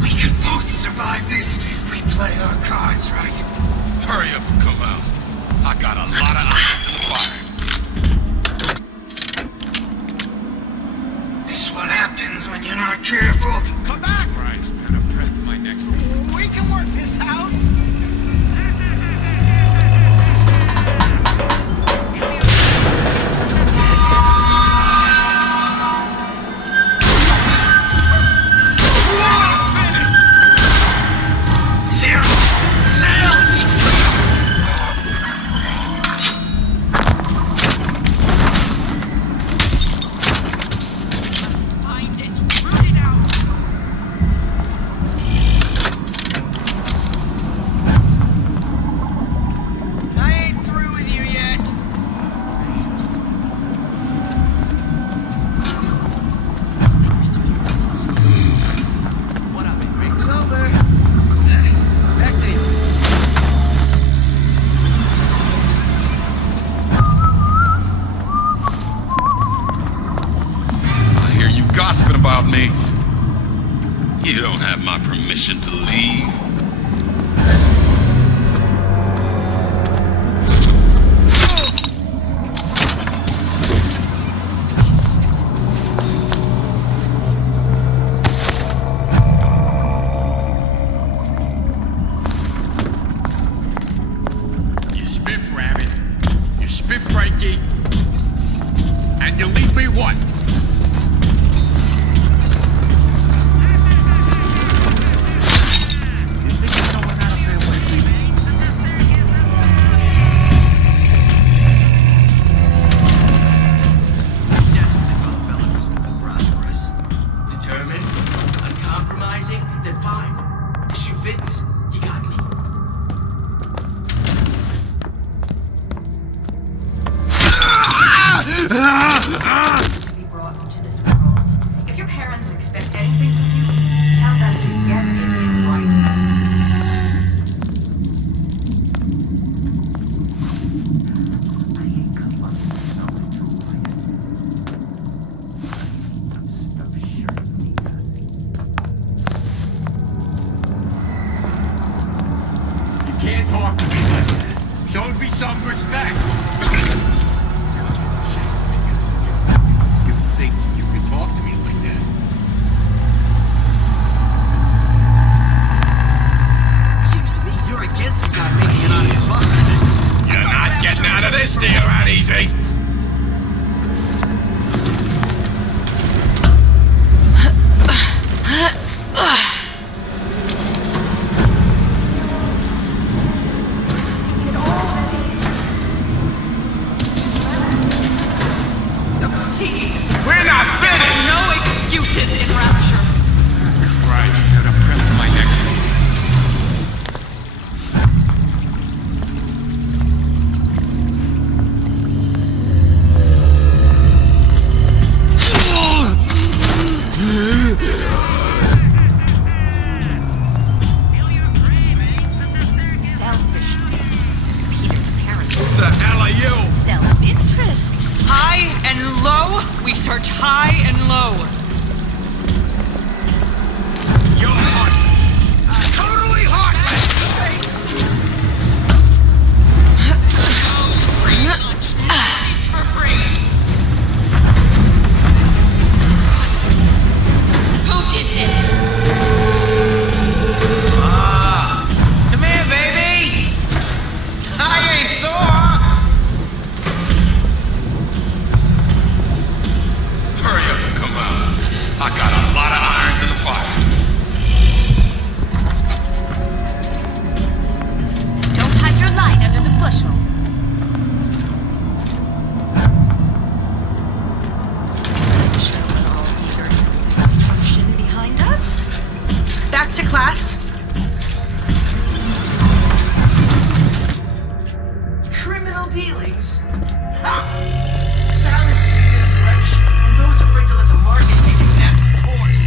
We could both survive this. We play our cards right. Hurry up and come out. I got a lot of irons in the fire. This is what happens when you're not careful. Come back! Christ, better prep for my next one. We can work this out! About me. You don't have my permission to leave. You spiff rabbit, you spiff breaky, and you leave me what? Be brought into this world. If your parents expect anything from you, tell them to get it right. I ain't got one to You can't talk to me like that. Show me some respect. You can talk to me like that? Seems to me you're against a guy making it on his butt. You're not getting out of this deal that easy. We're not finished! No excuses in Rapture. Christ, better prep for my next one. Selfishness. Peter Parent. Who the hell are you? Self-interest. High and low, we search high and low. You're heartless. Totally heartless! No free lunch, no eats for free. Who did this? Come here, baby! I ain't sore! Hurry up and come out. I got a lot of irons in the fire. Don't hide your line under the bushel. Sure we're all eager to put the disruption behind us. Back to class. Criminal dealings? Ha! Fallacy and misdirection from those afraid to let the market take its natural course.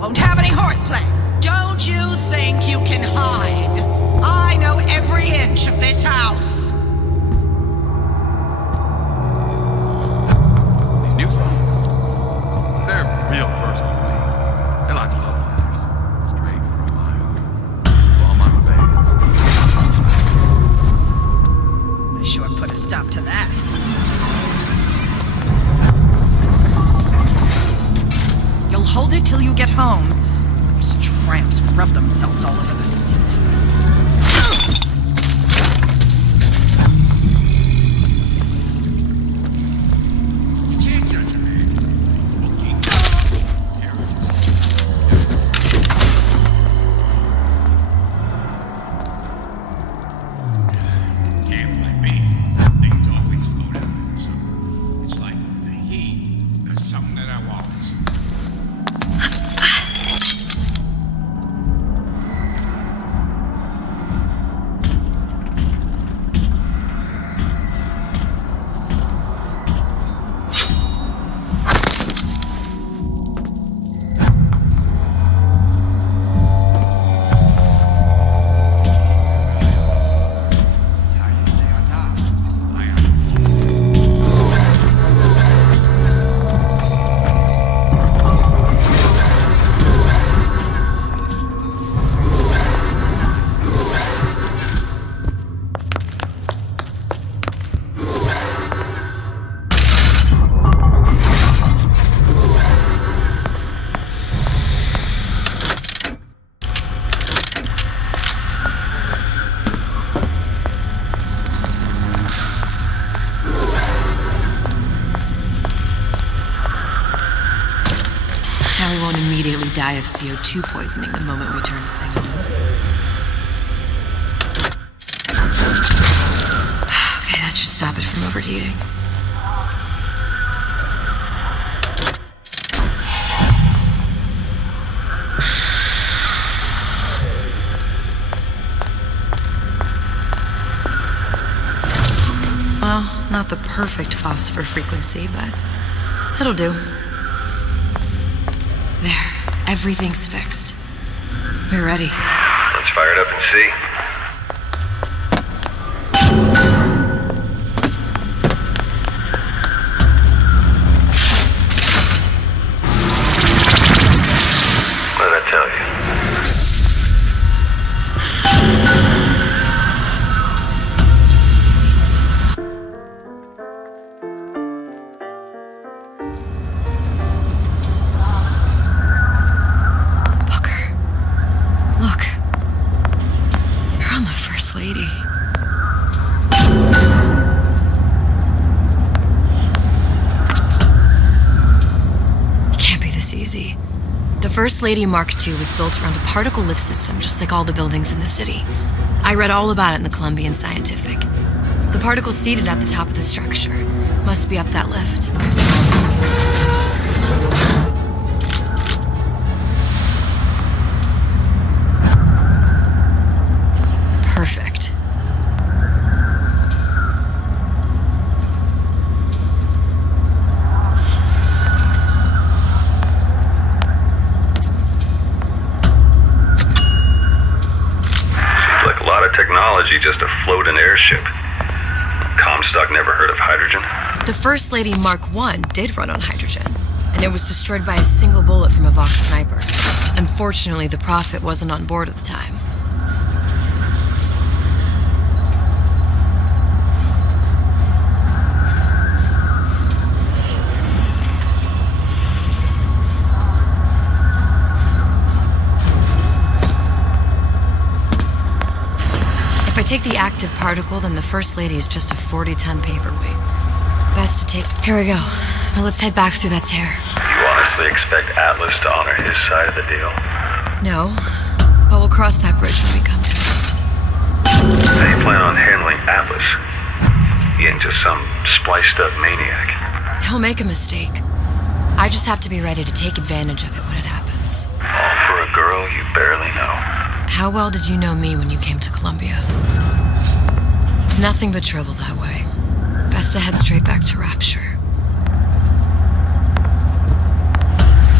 Won't have any horseplay. Don't you think you can hide? I know every inch of this house. These new songs, they're real personal to me. They're like love letters, straight from my heart. To all my fans. I sure put a stop to that. You'll hold it till you get home. Those tramps rub themselves all over the seat. immediately die of CO2 poisoning the moment we turn the thing on. Okay, that should stop it from overheating. Well, not the perfect phosphor frequency, but it'll do. There, everything's fixed. We're ready. Let's fire it up and see. What's this? What did I tell you? Lady. It can't be this easy. The First Lady Mark II was built around a particle lift system just like all the buildings in the city. I read all about it in the Columbian Scientific. The particles seated at the top of the structure must be up that lift. Perfect. Seems like a lot of technology just to float an airship. Comstock never heard of hydrogen? The First Lady Mark I did run on hydrogen, and it was destroyed by a single bullet from a Vox sniper. Unfortunately, the Prophet wasn't on board at the time. If I take the active particle, then the First Lady is just a 40-ton paperweight. Best to take... Here we go. Now let's head back through that tear. You honestly expect Atlas to honor his side of the deal? No, but we'll cross that bridge when we come to it. How do you plan on handling Atlas? He ain't just some spliced-up maniac. He'll make a mistake. I just have to be ready to take advantage of it when it happens. All for a girl you barely know. How well did you know me when you came to Columbia? Nothing but trouble that way. Best to head straight back to Rapture.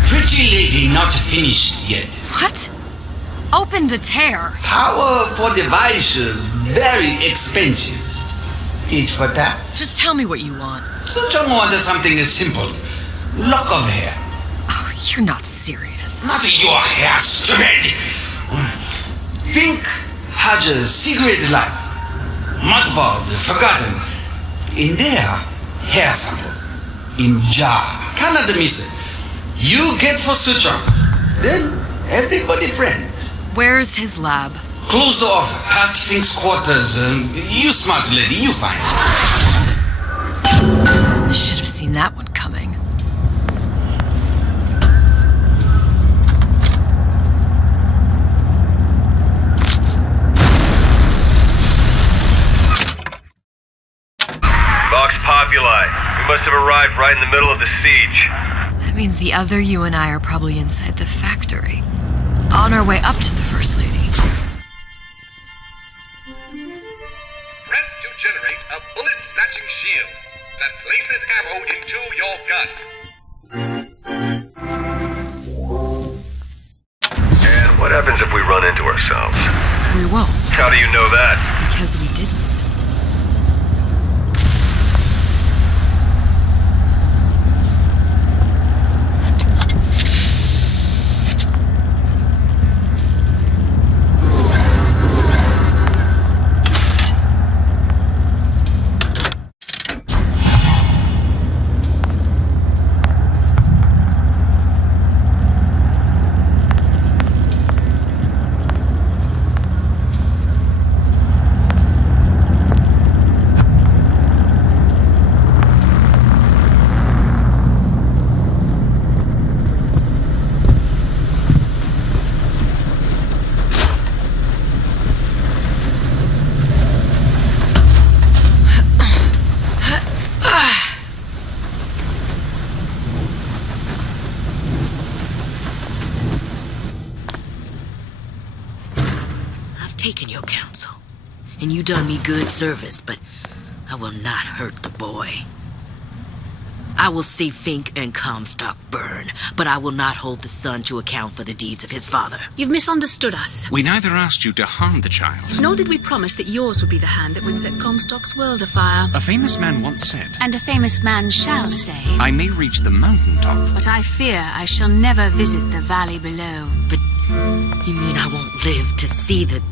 Pretty lady not finished yet. What? Open the tear. Power for device very expensive. Tit for tat. Just tell me what you want. Such a want something simple. Lock of hair. Oh, you're not serious. Not your hair, stupid. Think has a secret life. Mothballed, forgotten. In there, hair sample. In jar. Cannot miss it. You get for suture. Then everybody friends. Where's his lab? Closed off, past Fink's quarters. You smart lady, you find. Should have seen that one coming. Vox Populi. We must have arrived right in the middle of the siege. That means the other you and I are probably inside the factory. On our way up to the First Lady. Press to generate a bullet-snatching shield that places ammo into your gun. And what happens if we run into ourselves? We won't, How do you know that? because we didn't. taken your counsel, and you done me good service, but I will not hurt the boy. I will see Fink and Comstock burn, but I will not hold the son to account for the deeds of his father. You've misunderstood us. We neither asked you to harm the child. Nor did we promise that yours would be the hand that would set Comstock's world afire. A famous man once said, And a famous man shall say, I may reach the mountaintop, but I fear I shall never visit the valley below. But you mean I won't live to see the...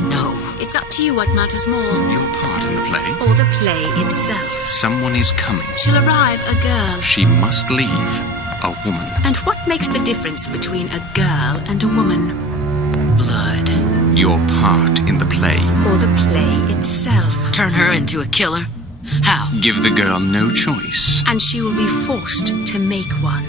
No. It's up to you what matters more. Your part in the play? Or the play itself. Someone is coming. She'll arrive a girl. She must leave a woman. And what makes the difference between a girl and a woman? Blood. Your part in the play. Or the play itself. Turn her into a killer? How? Give the girl no choice. And she will be forced to make one.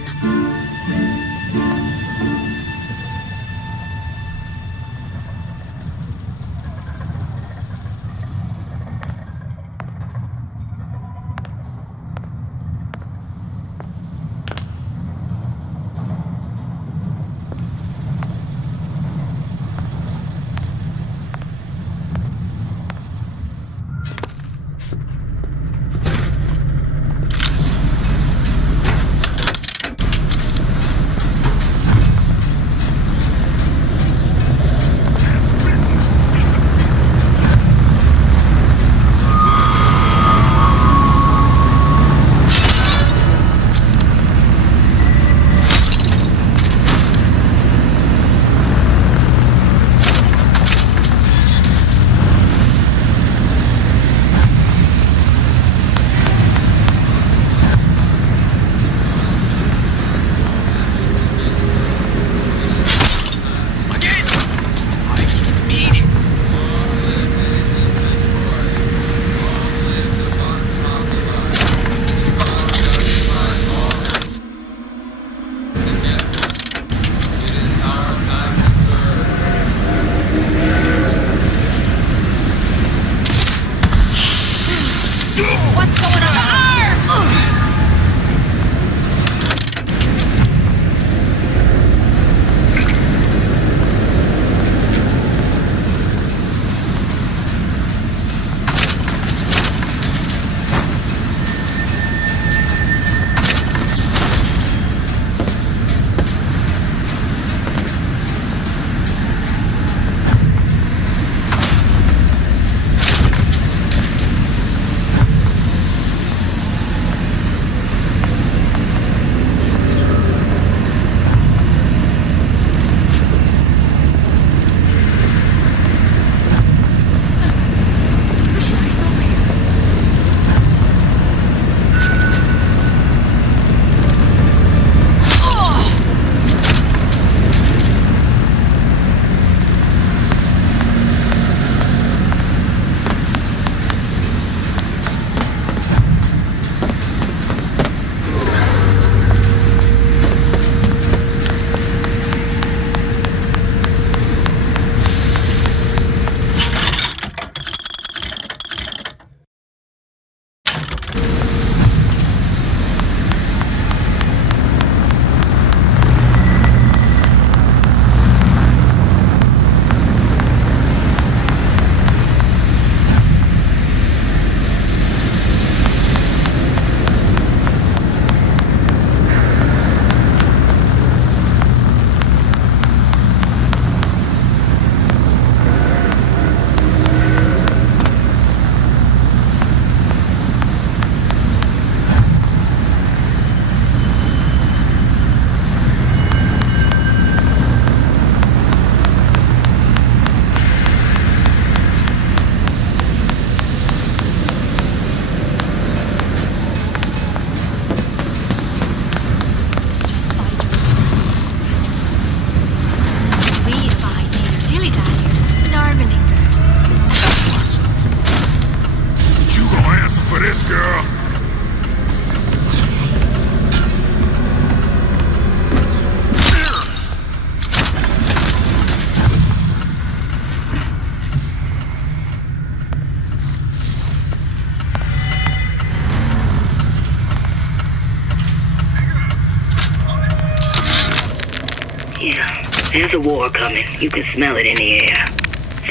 Here. There's a war coming. You can smell it in the air.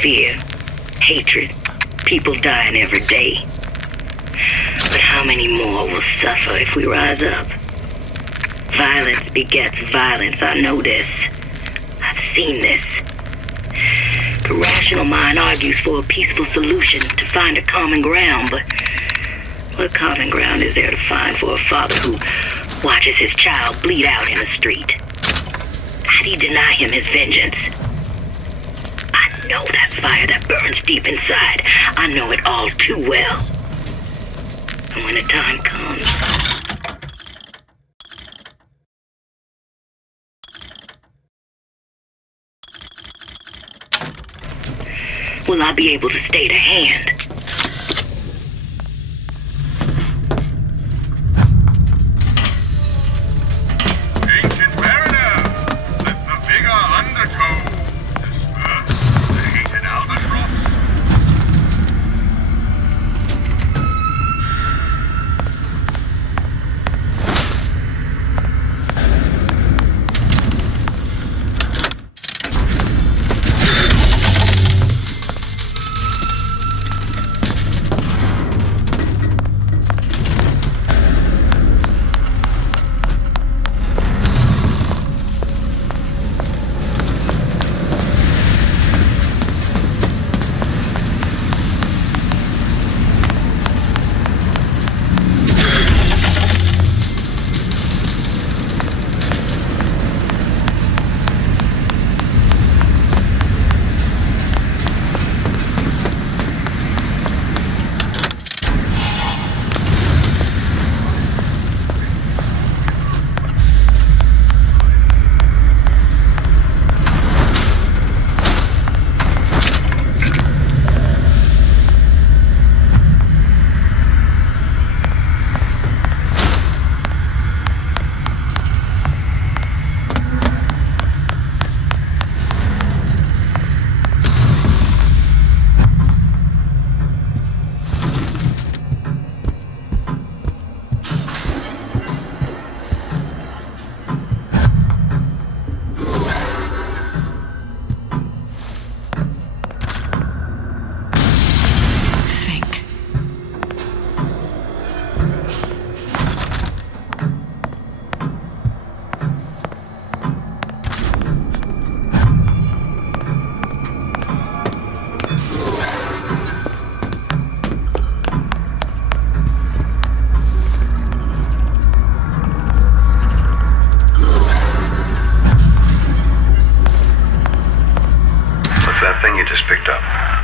Fear, hatred, people dying every day. But how many more will suffer if we rise up? Violence begets violence, I know this. I've seen this. The rational mind argues for a peaceful solution to find a common ground, but what common ground is there to find for a father who watches his child bleed out in the street? How do you deny him his vengeance? I know that fire that burns deep inside. I know it all too well. And when the time comes, will I be able to stay the hand? Ancient mariner, let the vigor undertow disperse the hated albatross.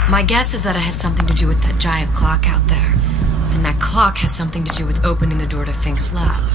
My guess is that it has something to do with that giant clock out there. And that clock has something to do with opening the door to Fink's lab.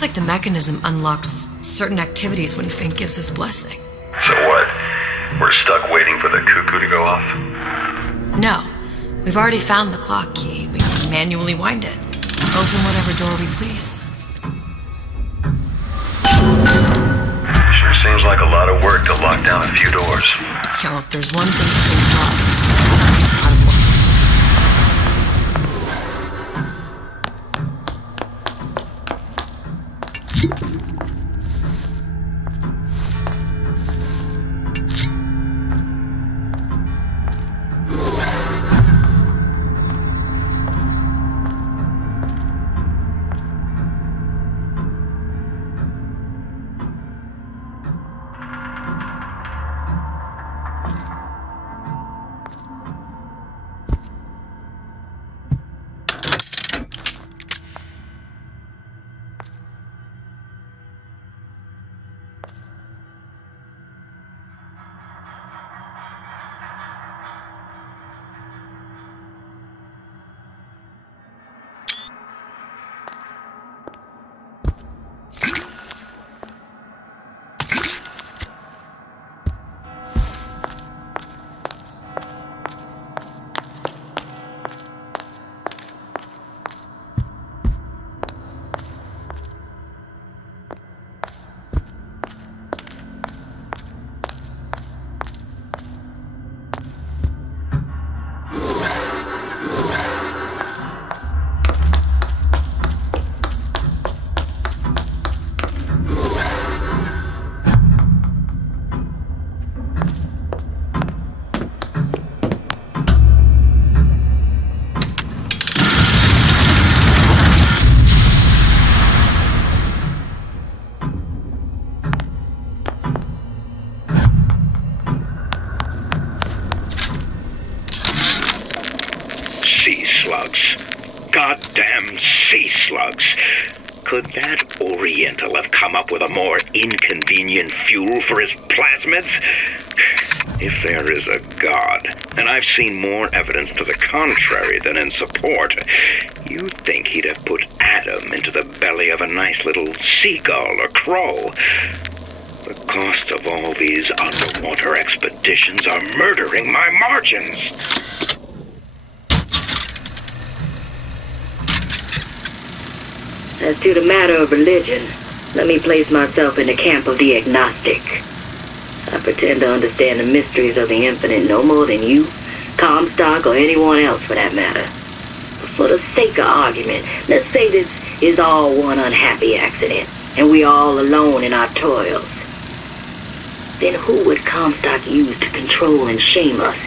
Like the mechanism unlocks certain activities when Fink gives his blessing. So what? We're stuck waiting for the cuckoo to go off? No. We've already found the clock key. We can manually wind it. Open whatever door we please. Sure seems like a lot of work to lock down a few doors. Well, if there's one thing Fink loves, it's a lot of work. slugs. Goddamn sea slugs. Could that Oriental have come up with a more inconvenient fuel for his plasmids? If there is a God, and I've seen more evidence to the contrary than in support, you'd think he'd have put Adam into the belly of a nice little seagull or crow. The cost of all these underwater expeditions are murdering my margins. As to the matter of religion, let me place myself in the camp of the agnostic. I pretend to understand the mysteries of the infinite no more than you, Comstock, or anyone else for that matter. But for the sake of argument, let's say this is all one unhappy accident, and we're all alone in our toils. Then who would Comstock use to control and shame us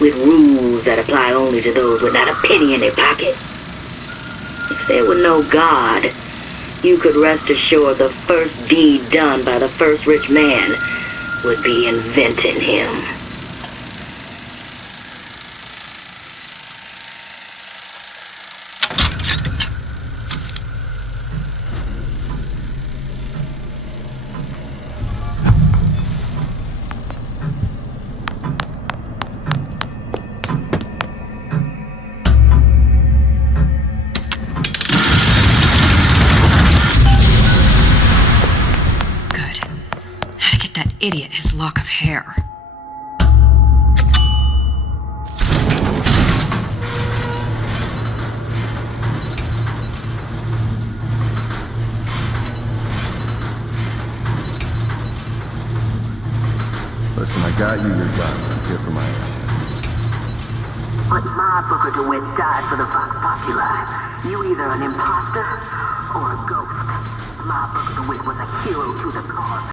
with rules that apply only to those with not a penny in their pocket? If there were no God, you could rest assured the first deed done by the first rich man would be inventing him. Idiot his lock of hair. Listen, I got you your gun. I'm here for my ass. But my Booker DeWitt died for the Vox Populi. You either an imposter or a ghost. My Booker DeWitt was a hero to the cause.